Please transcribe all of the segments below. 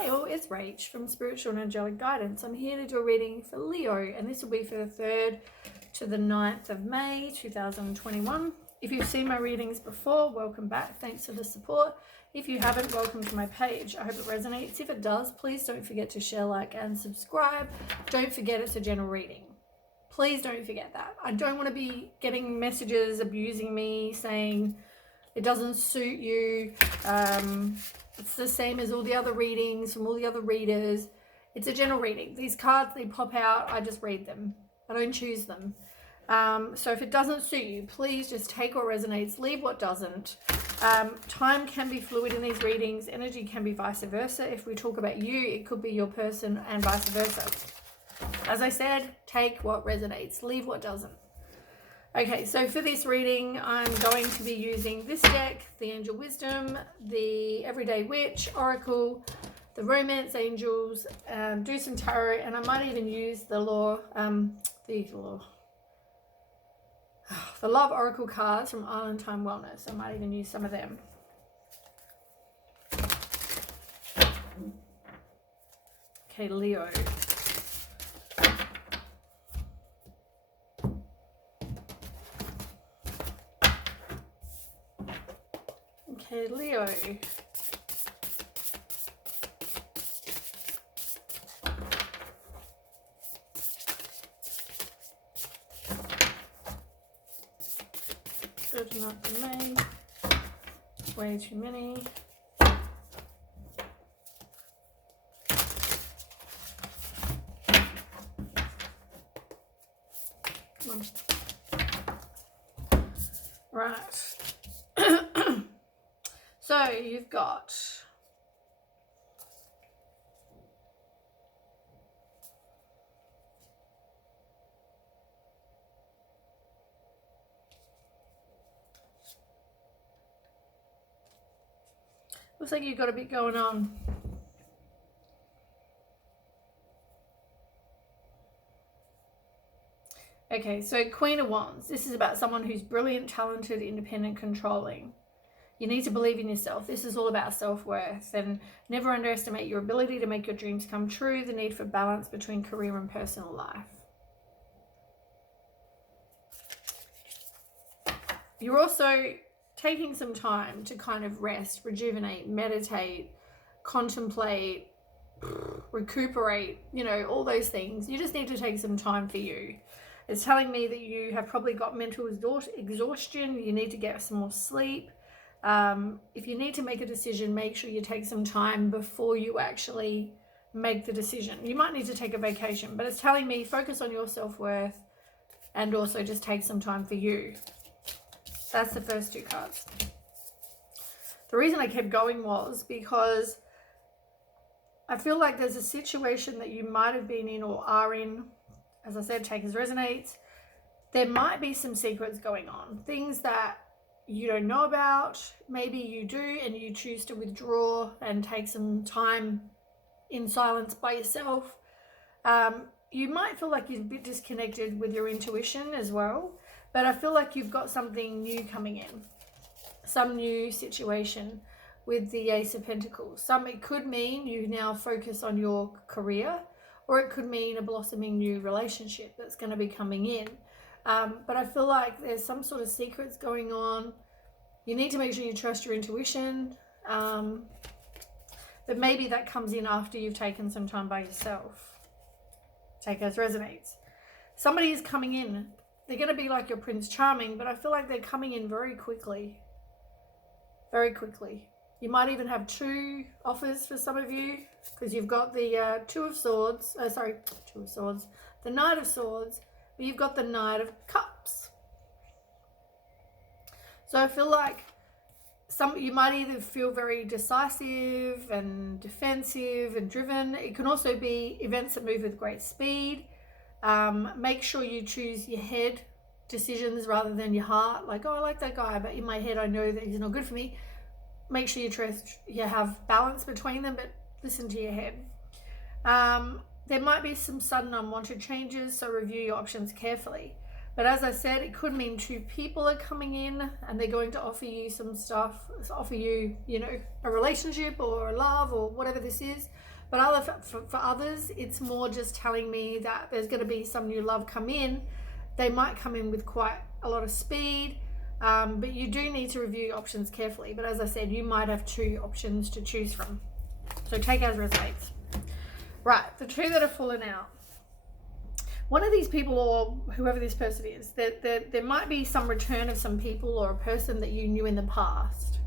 Hi all, it's Rach from Spiritual and Angelic Guidance. I'm here to do a reading for Leo, and this will be for the 3rd to the 9th of May 2021. If you've seen my readings before, welcome back. Thanks for the support. If you haven't, welcome to my page. I hope it resonates. If it does, please don't forget to share, like, and subscribe. Don't forget it's a general reading. Please don't forget that. I don't want to be getting messages abusing me, saying it doesn't suit you. It's the same as all the other readings from all the other readers. It's a general reading. These cards, they pop out. I just read them. I don't choose them. So if it doesn't suit you, please just take what resonates, leave what doesn't. Time can be fluid in these readings. Energy can be vice versa. If we talk about you, it could be your person and vice versa. As I said, take what resonates, leave what doesn't. Okay, so for this reading, I'm going to be using this deck, the Angel Wisdom, the Everyday Witch, Oracle, the Romance Angels, do some tarot, and I might even use the Love Oracle cards from Island Time Wellness. I might even use some of them. Okay, Leo. Okay, Leo. Good enough for me. Way too many. Come on. Right. So you've got looks like you've got a bit going on. Okay, so Queen of Wands. This is about someone who's brilliant, talented, independent, controlling. You need to believe in yourself. This is all about self-worth, and never underestimate your ability to make your dreams come true, the need for balance between career and personal life. You're also taking some time to kind of rest, rejuvenate, meditate, contemplate, recuperate, all those things. You just need to take some time for you. It's telling me that you have probably got mental exhaustion. You need to get some more sleep. If you need to make a decision, make sure you take some time before you actually make the decision. You might need to take a vacation, but it's telling me focus on your self-worth and also just take some time for you. That's the first two cards. The reason I kept going was because I feel like there's a situation that you might have been in or are in. As I said, take as resonates. There might be some secrets going on, things that you don't know about. Maybe you do and you choose to withdraw and take some time in silence by yourself. You might feel like you're a bit disconnected with your intuition as well, but I feel like you've got something new coming in, some new situation with the Ace of Pentacles. It could mean you now focus on your career, or it could mean a blossoming new relationship that's going to be coming in. But I feel like there's some sort of secrets going on. You need to make sure you trust your intuition. But maybe that comes in after you've taken some time by yourself. Take as resonates. Somebody is coming in. They're going to be like your Prince Charming, but I feel like they're coming in very quickly. Very quickly. You might even have 2 offers for some of you, because you've got the Two of Swords. The Knight of Swords. But you've got the Knight of Cups. So I feel like you might either feel very decisive and defensive and driven. It can also be events that move with great speed. Make sure you choose your head decisions rather than your heart. Like, oh, I like that guy, but in my head I know that he's not good for me. Make sure you have balance between them, but listen to your head. There might be some sudden unwanted changes, so review your options carefully. But as I said, it could mean 2 people are coming in and they're going to offer you some stuff, offer you, a relationship or a love or whatever this is. But for others, it's more just telling me that there's going to be some new love come in. They might come in with quite a lot of speed, but you do need to review options carefully. But as I said, you might have 2 options to choose from. So take as resonates. Right, the 2 that have fallen out. One of these people, or whoever this person is, there might be some return of some people or a person that you knew in the past.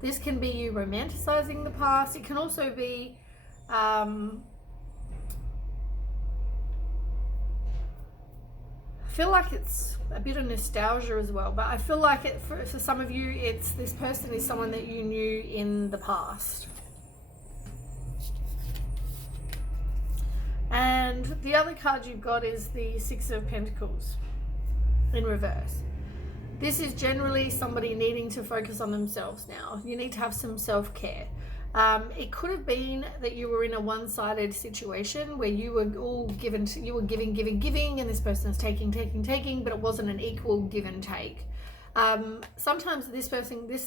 This can be you romanticizing the past. It can also be I feel like it's a bit of nostalgia as well, but I feel like for some of you, it's this person is someone that you knew in the past. And the other card you've got is the 6 of Pentacles in reverse. This is generally somebody needing to focus on themselves now. You need to have some self-care. It could have been that you were in a one-sided situation where you were all giving, and this person's taking, but it wasn't an equal give and take. Sometimes this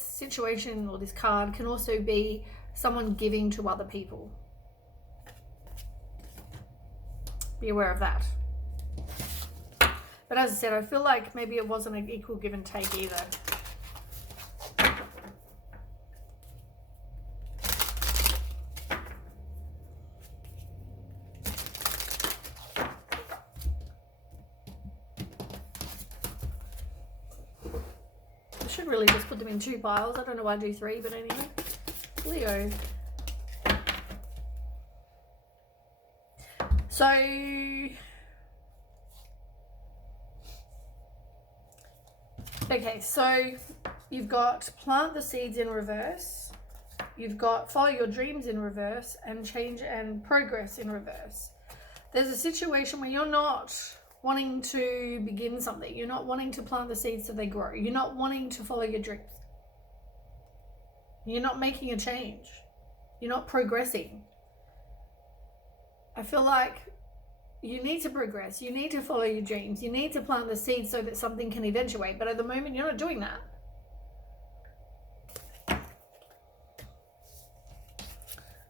situation, or this card can also be someone giving to other people. Be aware of that. But as I said, I feel like maybe it wasn't an equal give and take either. I should really just put them in 2 piles. I don't know why I do 3, but anyway. Leo. So, okay, so you've got plant the seeds in reverse, you've got follow your dreams in reverse, and change and progress in reverse. There's a situation where you're not wanting to begin something, you're not wanting to plant the seeds so they grow, you're not wanting to follow your dreams, you're not making a change, you're not progressing. I feel like you need to progress, you need to follow your dreams, you need to plant the seeds so that something can eventuate, but at the moment you're not doing that.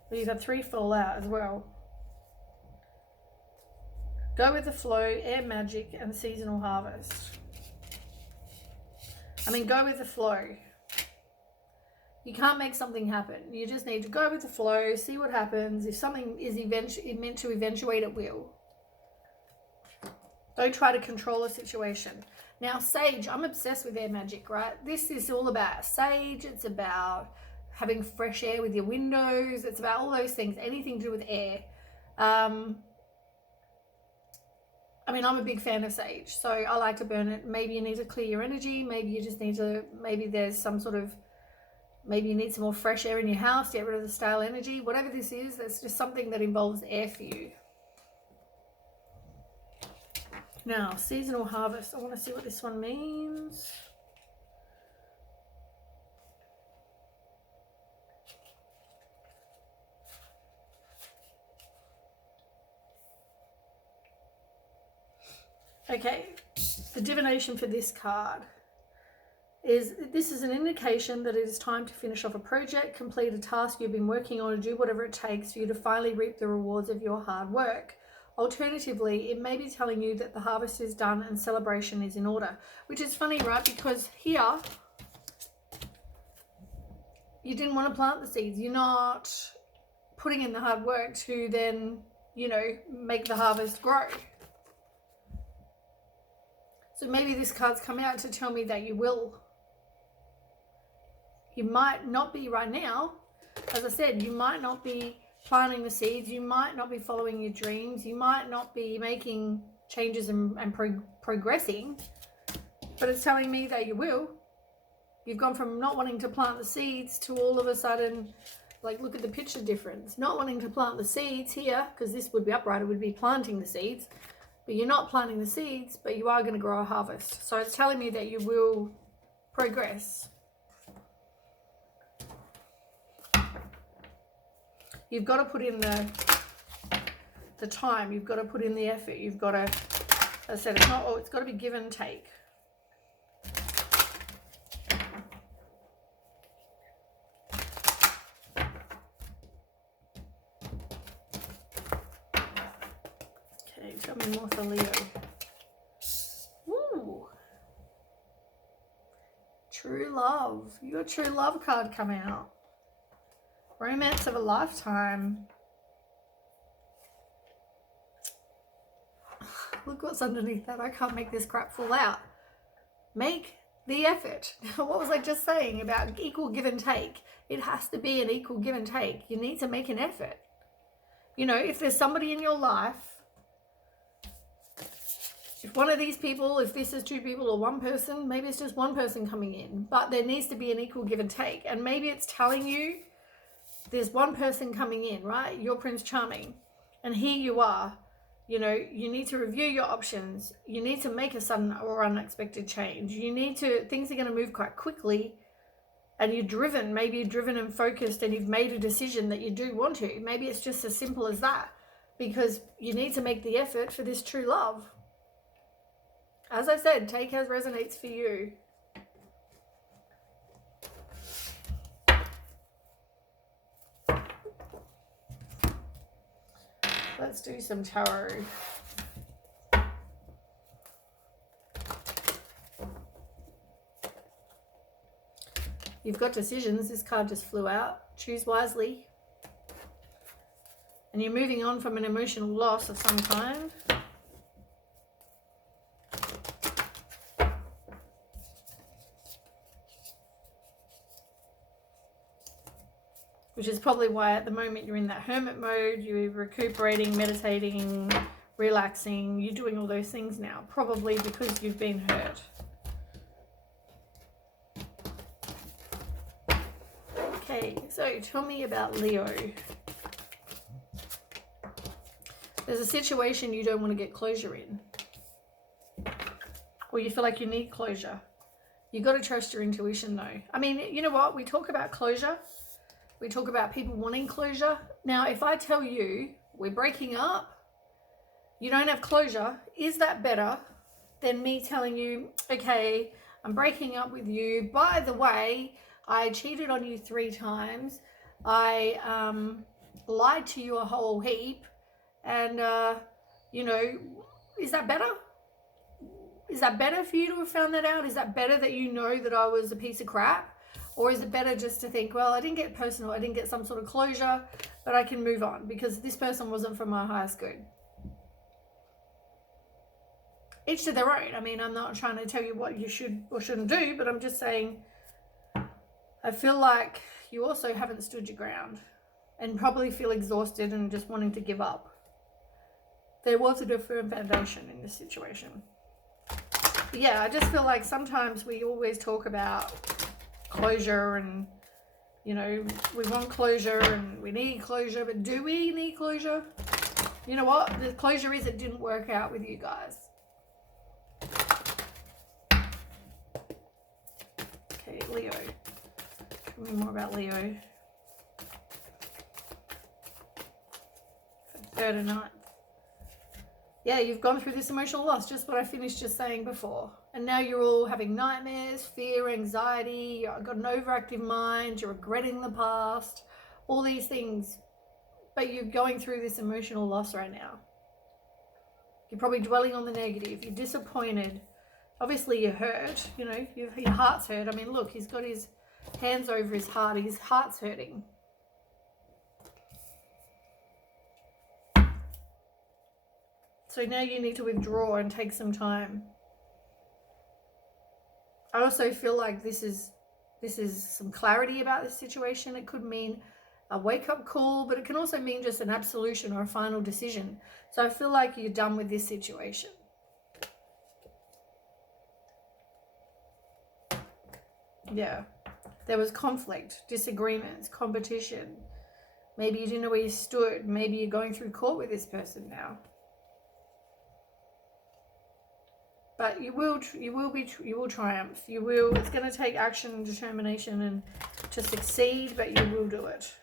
Well, you've had 3 fall out as well. Go with the flow, air magic, and seasonal harvest. I mean, go with the flow. You can't make something happen. You just need to go with the flow, see what happens. If something is meant to eventuate, it will. Don't try to control a situation. Now, sage, I'm obsessed with air magic, right? This is all about sage. It's about having fresh air with your windows. It's about all those things, anything to do with air. I mean, I'm a big fan of sage, so I like to burn it. Maybe you need to clear your energy. Maybe you just need to, maybe there's some sort of, maybe you need some more fresh air in your house, get rid of the stale energy. Whatever this is, that's just something that involves air for you. Now, seasonal harvest. I want to see what this one means. Okay, the divination for this card is, this is an indication that it is time to finish off a project, complete a task you've been working on, and do whatever it takes for you to finally reap the rewards of your hard work. Alternatively, it may be telling you that the harvest is done and celebration is in order, which is funny, right? Because here, you didn't want to plant the seeds. You're not putting in the hard work to then, you know, make the harvest grow. So maybe this card's come out to tell me that you will. You might not be right now. As I said, you might not be planting the seeds. You might not be following your dreams. You might not be making changes and progressing. But it's telling me that you will. You've gone from not wanting to plant the seeds to all of a sudden, like, look at the picture difference. Not wanting to plant the seeds here, because this would be upright, it would be planting the seeds. But you're not planting the seeds, but you are going to grow a harvest. So it's telling me that you will progress. You've got to put in the time. You've got to put in the effort. You've got to, as I said, it's got to be give and take. Okay, tell me more for Leo. Ooh. True love. You got true love card come out. Romance of a lifetime. Look what's underneath that. I can't make this crap fall out. Make the effort. What was I just saying about equal give and take? It has to be an equal give and take. You need to make an effort. You know, if there's somebody in your life, if one of these people, if this is two people or one person, maybe it's just one person coming in, but there needs to be an equal give and take. And maybe it's telling you there's one person coming in, right? You're Prince Charming, and here you are. You know, you need to review your options. You need to make a sudden or unexpected change. You need to, things are going to move quite quickly, and you're driven. Maybe you're driven and focused, and you've made a decision that you do want to. Maybe it's just as simple as that, because you need to make the effort for this true love. As I said, take as resonates for you. Let's do some tarot. You've got decisions. This card just flew out. Choose wisely. And you're moving on from an emotional loss of some kind. Which is probably why at the moment you're in that hermit mode. You're recuperating, meditating, relaxing. You're doing all those things now. Probably because you've been hurt. Okay, so tell me about Leo. There's a situation you don't want to get closure in. Or you feel like you need closure. You got to trust your intuition though. I mean, you know what? We talk about closure. We talk about people wanting closure. Now, if I tell you we're breaking up, you don't have closure, is that better than me telling you, okay, I'm breaking up with you. By the way, I cheated on you 3 times. I lied to you a whole heap. And, you know, is that better? Is that better for you to have found that out? Is that better that you know that I was a piece of crap? Or is it better just to think, well, I didn't get personal, I didn't get some sort of closure, but I can move on because this person wasn't for my highest good. Each to their own. I mean, I'm not trying to tell you what you should or shouldn't do, but I'm just saying, I feel like you also haven't stood your ground and probably feel exhausted and just wanting to give up. There wasn't a firm foundation in this situation. But yeah, I just feel like sometimes we always talk about closure and, you know, we want closure and we need closure, but do we need closure? You know what? The closure is it didn't work out with you guys. Okay, Leo. Tell me more about Leo. 3rd and 9th. Yeah, you've gone through this emotional loss, just what I finished just saying before. And now you're all having nightmares, fear, anxiety, you've got an overactive mind, you're regretting the past, all these things. But you're going through this emotional loss right now. You're probably dwelling on the negative, you're disappointed. Obviously you're hurt, you know, your heart's hurt. I mean, look, he's got his hands over his heart's hurting. So now you need to withdraw and take some time. I also feel like this is some clarity about this situation. It could mean a wake-up call, but it can also mean just an absolution or a final decision. So I feel like you're done with this situation. Yeah. There was conflict, disagreements, competition. Maybe you didn't know where you stood. Maybe you're going through court with this person now. But you will triumph. It's going to take action and determination and to succeed, but you will do it.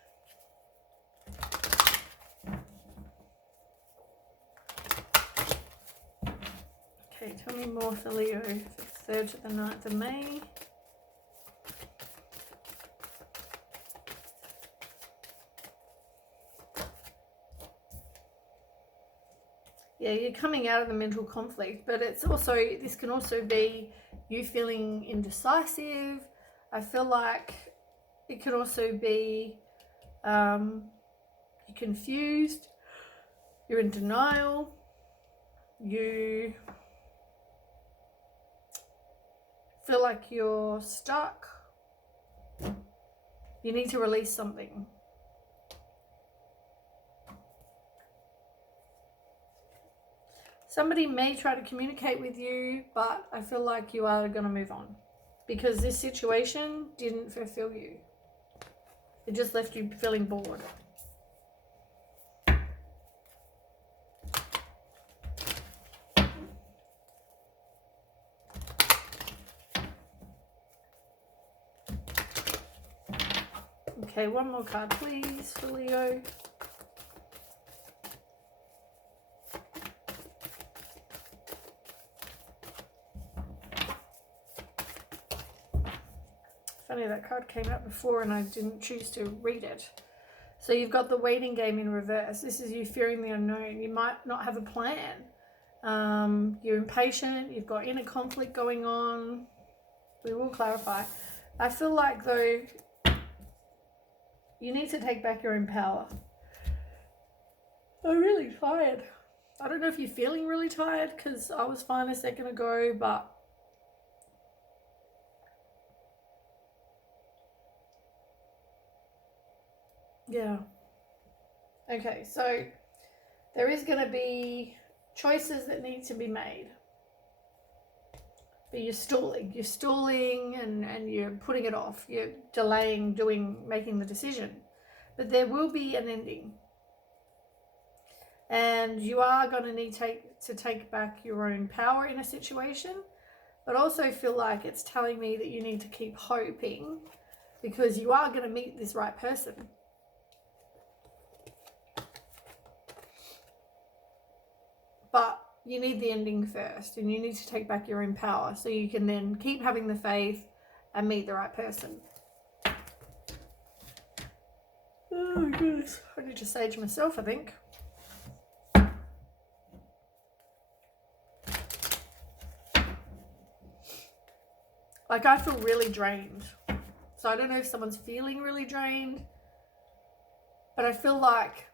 Okay, tell me more for Leo, 3rd to the 9th of May. Yeah, you're coming out of the mental conflict, but it's also, this can also be you feeling indecisive. I feel like it could also be you're confused, you're in denial, you feel like you're stuck, you need to release something. Somebody may try to communicate with you, but I feel like you are going to move on because this situation didn't fulfill you. It just left you feeling bored. Okay, one more card, please, for Leo. Funny, that card came out before and I didn't choose to read it. So you've got the waiting game in reverse. This is you fearing the unknown. You might not have a plan. You're impatient. You've got inner conflict going on. We will clarify. I feel like, though, you need to take back your own power. I'm really tired. I don't know if you're feeling really tired because I was fine a second ago, but yeah. Okay, so there is going to be choices that need to be made. But you're stalling. You're stalling and you're putting it off. You're delaying making the decision. But there will be an ending. And you are going to need to take back your own power in a situation. But also feel like it's telling me that you need to keep hoping because you are going to meet this right person. But you need the ending first, and you need to take back your own power so you can then keep having the faith and meet the right person. Oh my goodness. I need to sage myself, I think. Like, I feel really drained. So I don't know if someone's feeling really drained, but I feel like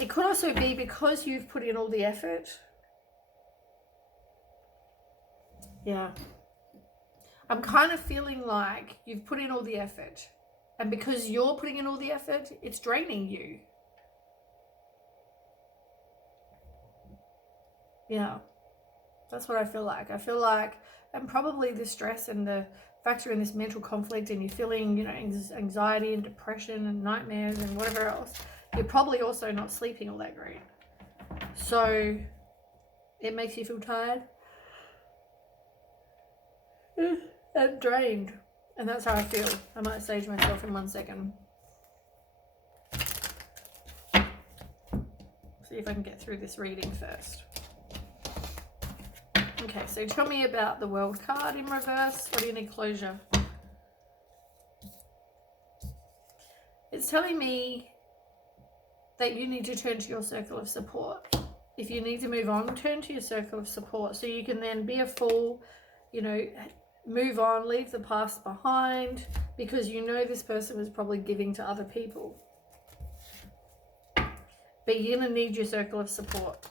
it could also be because you've put in all the effort. Yeah. I'm kind of feeling like you've put in all the effort. And because you're putting in all the effort, it's draining you. Yeah. That's what I feel like. I feel like, and probably the stress and the factor in this mental conflict, and you're feeling, you know, anxiety and depression and nightmares and whatever else. You're probably also not sleeping all that great. So it makes you feel tired and drained. And that's how I feel. I might sage myself in 1 second. See if I can get through this reading first. Okay, so tell me about the World card in reverse. What do you need closure? It's telling me that you need to turn to your circle of support. If you need to move on, turn to your circle of support so you can then be a full, you know, move on, leave the past behind, because you know this person was probably giving to other people. But you're going to need your circle of support.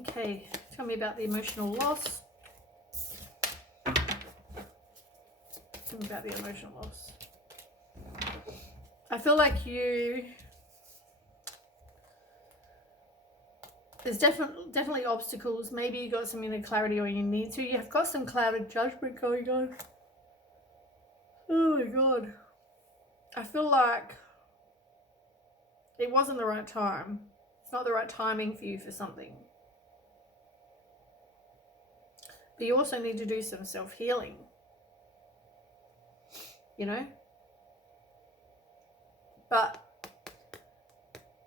Okay, tell me about the emotional loss. Tell me about the emotional loss. I feel like there's definitely obstacles. Maybe you got some inner clarity or you need to. You've got some clouded judgment going on. Oh my God. I feel like it wasn't the right time. It's not the right timing for you for something. But you also need to do some self-healing. You know? But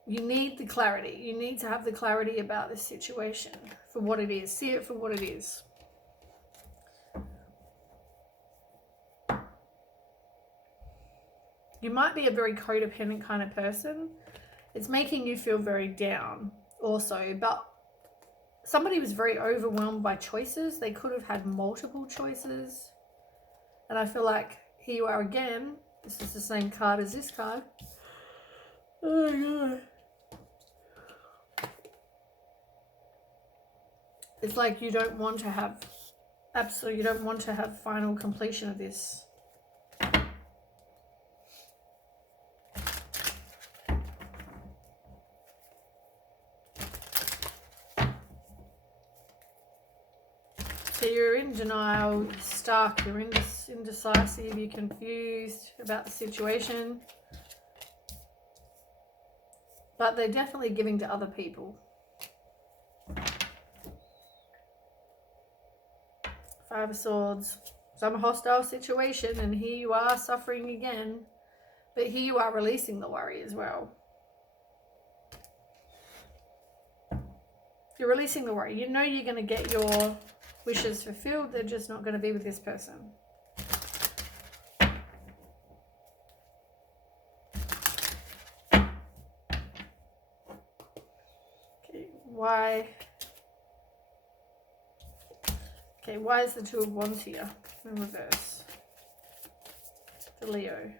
you need the clarity. You need to have the clarity about this situation for what it is. See it for what it is. You might be a very codependent kind of person. It's making you feel very down also, but somebody was very overwhelmed by choices. They could have had multiple choices. And I feel like here you are again. This is the same card as this card. Oh my God. It's like you don't want to have, absolutely, you don't want to have final completion of this. So you're in denial, you're stuck, you're indecisive, you're confused about the situation. But they're definitely giving to other people. Five of Swords. Some hostile situation, and here you are suffering again. But here you are releasing the worry as well. You're releasing the worry. You know you're going to get your wishes fulfilled. They're just not going to be with this person. Okay, why? Okay, why is the Two of Wands here in reverse? The Leo.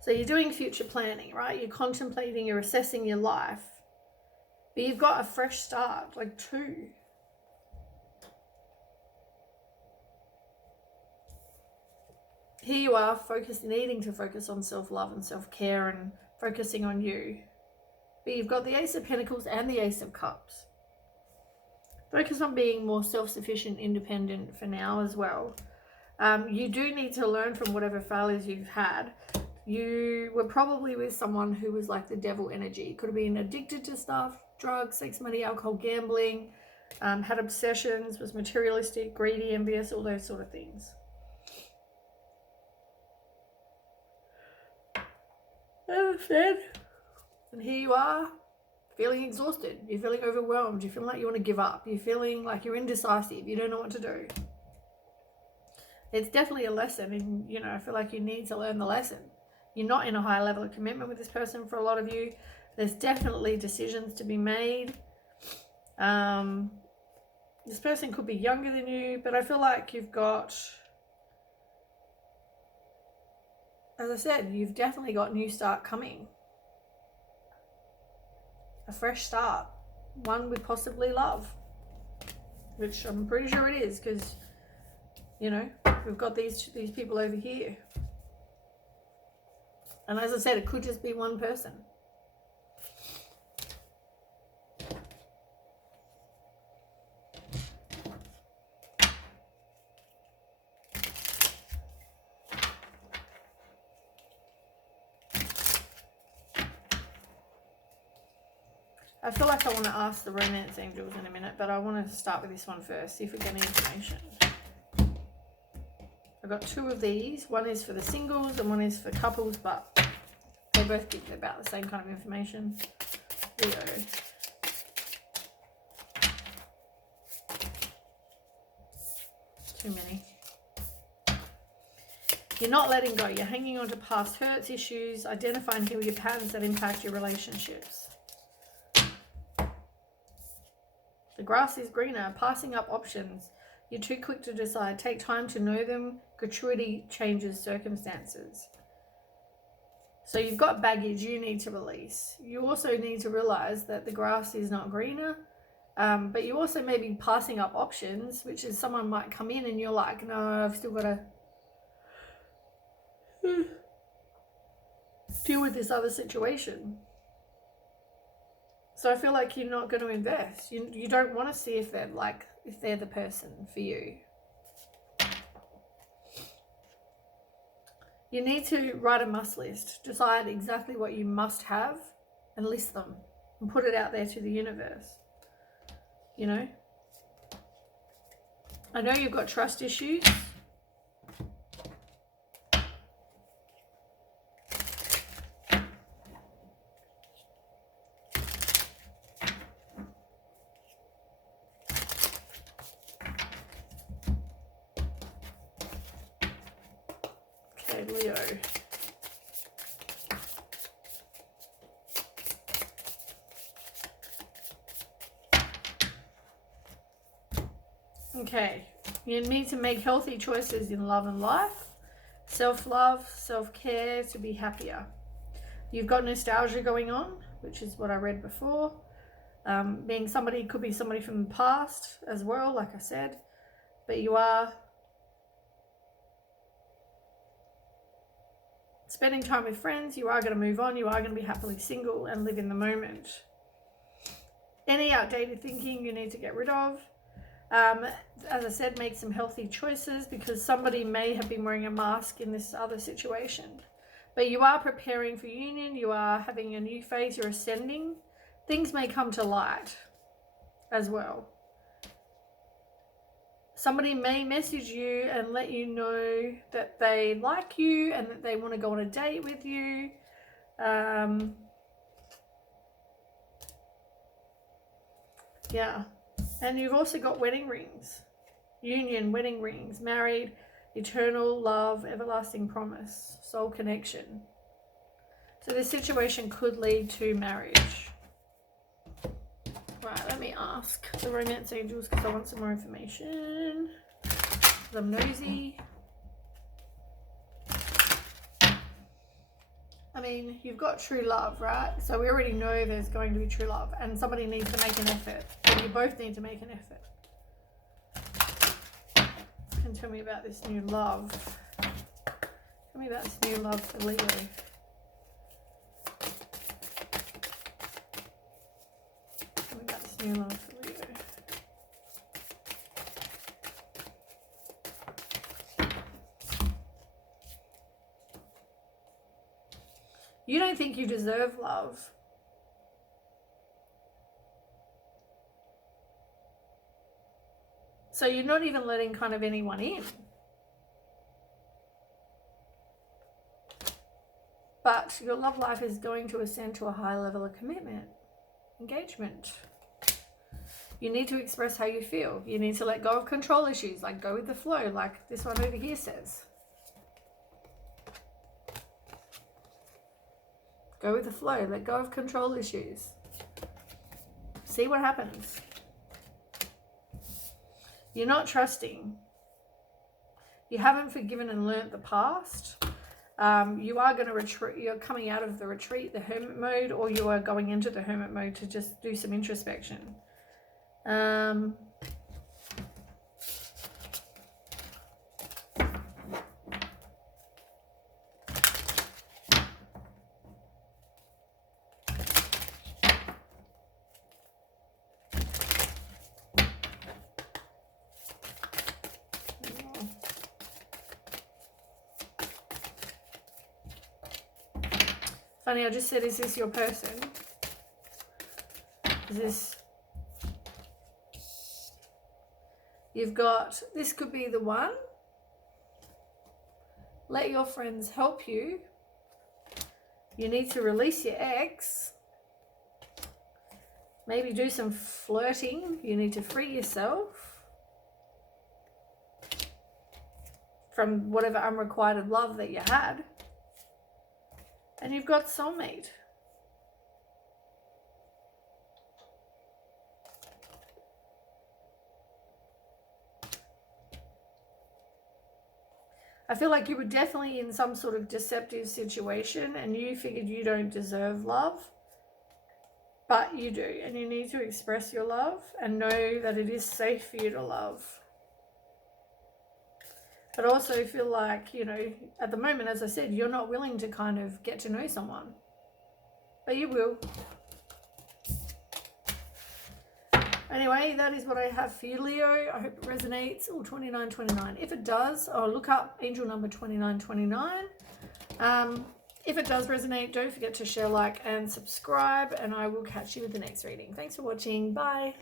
So you're doing future planning, right? You're contemplating, you're assessing your life. But you've got a fresh start, like 2. Here you are needing to focus on self-love and self-care and focusing on you. But you've got the Ace of Pentacles and the Ace of Cups. Focus on being more self-sufficient, independent for now as well. You do need to learn from whatever failures you've had. You were probably with someone who was like the devil energy. Could have been addicted to stuff, drugs, sex, money, alcohol, gambling, had obsessions, was materialistic, greedy, envious, all those sort of things. As I said, and here you are, feeling exhausted. You're feeling overwhelmed. You're feeling like you want to give up. You're feeling like you're indecisive. You don't know what to do. It's definitely a lesson, and you know, I feel like you need to learn the lesson. You're not in a high level of commitment with this person for a lot of you. There's definitely decisions to be made. This person could be younger than you, but I feel like you've got, as I said, you've definitely got a new start coming. A fresh start. One with possibly love. Which I'm pretty sure it is, because, you know, we've got these people over here. And as I said, it could just be one person. I feel like I want to ask the romance angels in a minute, but I want to start with this one first, see if we get any information. I've got 2 of these. One is for the singles and one is for couples, but they both give about the same kind of information. Leo. Too many. You're not letting go. You're hanging on to past hurts, issues, identify and heal your patterns that impact your relationships. The grass is greener, passing up options. You're too quick to decide. Take time to know them. Gratuity changes circumstances. So you've got baggage you need to release. You also need to realize that the grass is not greener, but you also may be passing up options, which is someone might come in and you're like, no, I've still got to deal with this other situation. So I feel like you're not going to invest. You don't want to see if they're the person for you. You need to write a must list. Decide exactly what you must have and list them and put it out there to the universe. You know? I know you've got trust issues. Leo. Okay, you need to make healthy choices in love and life. Self-love, self-care to be happier. You've got nostalgia going on, which is what I read before. Being somebody, could be somebody from the past as well, like I said. But you are spending time with friends. You are going to move on. You are going to be happily single and live in the moment. Any outdated thinking you need to get rid of. As I said, make some healthy choices, because somebody may have been wearing a mask in this other situation. But you are preparing for union. You are having a new phase. You're ascending. Things may come to light as well. Somebody may message you and let you know that they like you and that they want to go on a date with you. Yeah. And you've also got wedding rings. Union, wedding rings, married, eternal love, everlasting promise, soul connection. So this situation could lead to marriage. Right, let me ask the romance angels, because I want some more information. I'm nosy. I mean, you've got true love, right? So we already know there's going to be true love, and somebody needs to make an effort. And you both need to make an effort. And tell me about this new love. Tell me about this new love for Leo. Tell me about this new love for Leo. You don't think you deserve love. So you're not even letting kind of anyone in. But your love life is going to ascend to a high level of commitment, engagement. You need to express how you feel. You need to let go of control issues, like go with the flow, like this one over here says. Go with the flow, let go of control issues. See what happens. You're not trusting. You haven't forgiven and learnt the past. You are going to retreat. You're coming out of the retreat, the hermit mode, or you are going into the hermit mode to just do some introspection. Funny, I just said, is this your person? Is this... You've got... This could be the one. Let your friends help you. You need to release your ex. Maybe do some flirting. You need to free yourself from whatever unrequited love that you had. And you've got soulmate. I feel like you were definitely in some sort of deceptive situation and you figured you don't deserve love. But you do. And you need to express your love and know that it is safe for you to love. But also feel like, you know, at the moment, as I said, you're not willing to kind of get to know someone. But you will. Anyway, that is what I have for you, Leo. I hope it resonates. Oh, 2929. If it does, I'll look up angel number 2929. If it does resonate, don't forget to share, like, and subscribe. And I will catch you with the next reading. Thanks for watching. Bye.